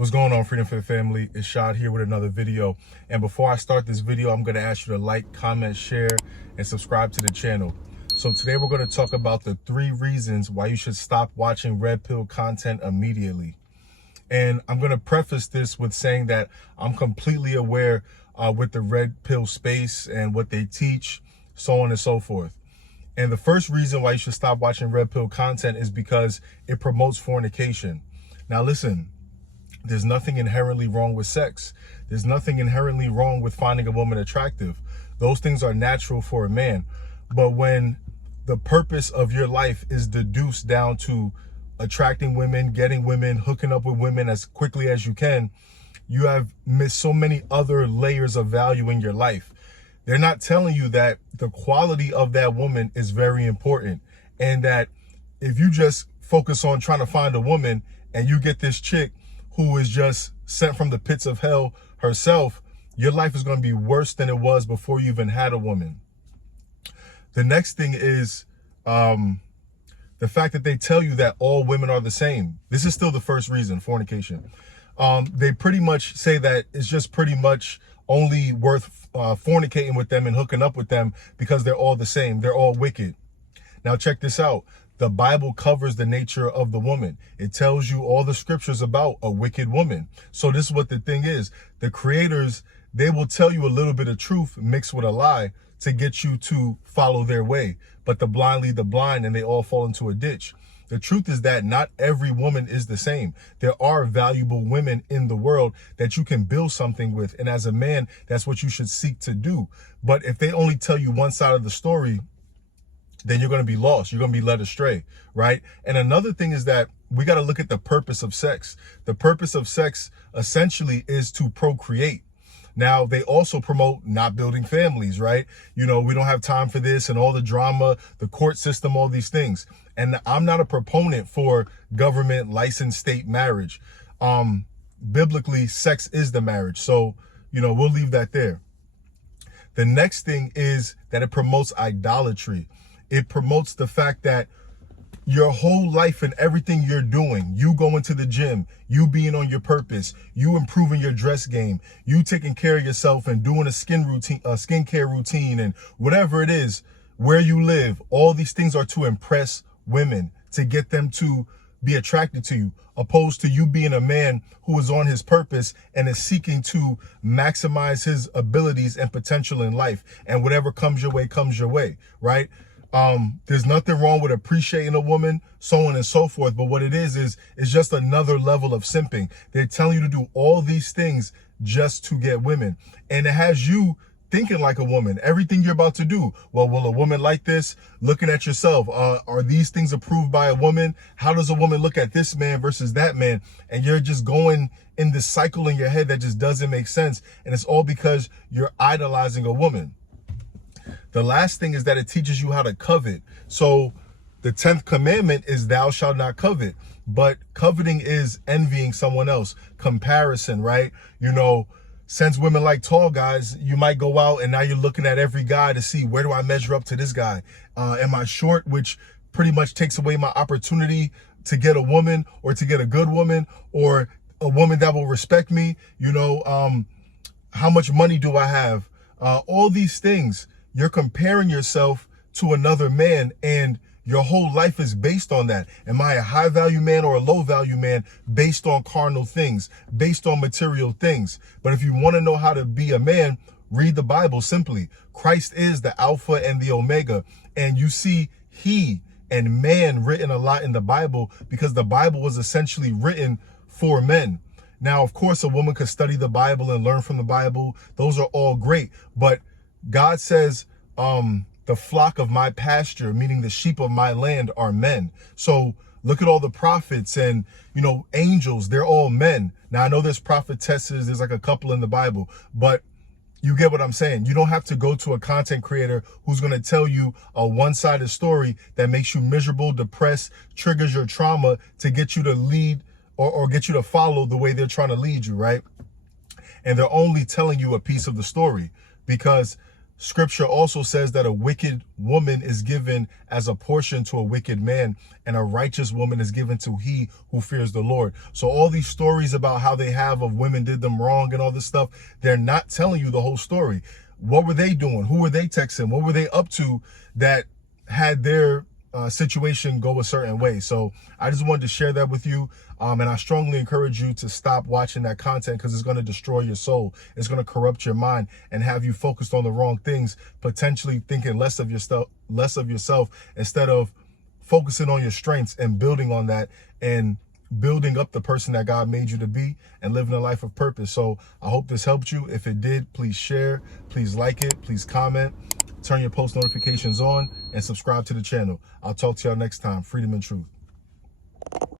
What's going on, Freedom Fit family? It's Shad here with another video. And before I start this video, I'm going to ask you to like, comment, share, and subscribe to the channel. So today we're going to talk about the 3 reasons why you should stop watching red pill content immediately. And I'm going to preface this with saying that I'm completely aware with the red pill space and what they teach, so on and so forth. And the first reason why you should stop watching red pill content is because it promotes fornication. Now listen, there's nothing inherently wrong with sex. There's nothing inherently wrong with finding a woman attractive. Those things are natural for a man. But when the purpose of your life is deduced down to attracting women, getting women, hooking up with women as quickly as you can, you have missed so many other layers of value in your life. They're not telling you that the quality of that woman is very important, and that if you just focus on trying to find a woman and you get this chick who is just sent from the pits of hell herself, your life is going to be worse than it was before you even had a woman. The next thing is the fact that they tell you that all women are the same. This is still the first reason, fornication. They pretty much say that it's just pretty much only worth fornicating with them and hooking up with them because they're all the same. They're all wicked. Now check this out. The Bible covers the nature of the woman. It tells you all the scriptures about a wicked woman. So this is what the thing is. The creators, they will tell you a little bit of truth mixed with a lie to get you to follow their way. But the blind lead the blind and they all fall into a ditch. The truth is that not every woman is the same. There are valuable women in the world that you can build something with. And as a man, that's what you should seek to do. But if they only tell you one side of the story, then you're going to be lost. You're going to be led astray, right? And another thing is that we got to look at the purpose of sex. The purpose of sex essentially is to procreate. Now, they also promote not building families, right? You know, we don't have time for this and all the drama, the court system, all these things. And I'm not a proponent for government licensed state marriage. Biblically, sex is the marriage. So, you know, we'll leave that there. The next thing is that it promotes idolatry. It promotes the fact that your whole life and everything you're doing, you going to the gym, you being on your purpose, you improving your dress game, you taking care of yourself and doing a skincare routine and whatever it is, where you live, all these things are to impress women, to get them to be attracted to you, opposed to you being a man who is on his purpose and is seeking to maximize his abilities and potential in life. And whatever comes your way, right? There's nothing wrong with appreciating a woman, so on and so forth. But what it is just another level of simping. They're telling you to do all these things just to get women. And it has you thinking like a woman. Everything you're about to do. Well, will a woman like this? Looking at yourself. Are these things approved by a woman? How does a woman look at this man versus that man? And you're just going in this cycle in your head that just doesn't make sense. And it's all because you're idolizing a woman. The last thing is that it teaches you how to covet. So the 10th commandment is thou shalt not covet. But coveting is envying someone else. Comparison, right? You know, since women like tall guys, you might go out and now you're looking at every guy to see, where do I measure up to this guy? Am I short? Which pretty much takes away my opportunity to get a woman or to get a good woman or a woman that will respect me. You know, how much money do I have? All these things. You're comparing yourself to another man and your whole life is based on that. Am I a high value man or a low value man based on carnal things, based on material things? But if you want to know how to be a man, read the Bible simply. Christ is the Alpha and the Omega. And you see he and man written a lot in the Bible because the Bible was essentially written for men. Now, of course, a woman could study the Bible and learn from the Bible. Those are all great. But God says, the flock of my pasture, meaning the sheep of my land, are men. So look at all the prophets and, you know, angels, they're all men. Now, I know there's prophetesses, there's like a couple in the Bible, but you get what I'm saying. You don't have to go to a content creator who's going to tell you a one-sided story that makes you miserable, depressed, triggers your trauma to get you to lead or get you to follow the way they're trying to lead you, right? And they're only telling you a piece of the story because Scripture also says that a wicked woman is given as a portion to a wicked man, and a righteous woman is given to he who fears the Lord. So all these stories about how they have of women did them wrong and all this stuff, they're not telling you the whole story. What were they doing? Who were they texting? What were they up to that had their situation go a certain way? So I just wanted to share that with you. And I strongly encourage you to stop watching that content, because it's going to destroy your soul. It's going to corrupt your mind and have you focused on the wrong things, potentially thinking less of yourself instead of focusing on your strengths and building on that and building up the person that God made you to be and living a life of purpose. So I hope this helped you. If it did, please share, please like it, please comment, turn your post notifications on, and subscribe to the channel. I'll talk to y'all next time. Freedom and truth.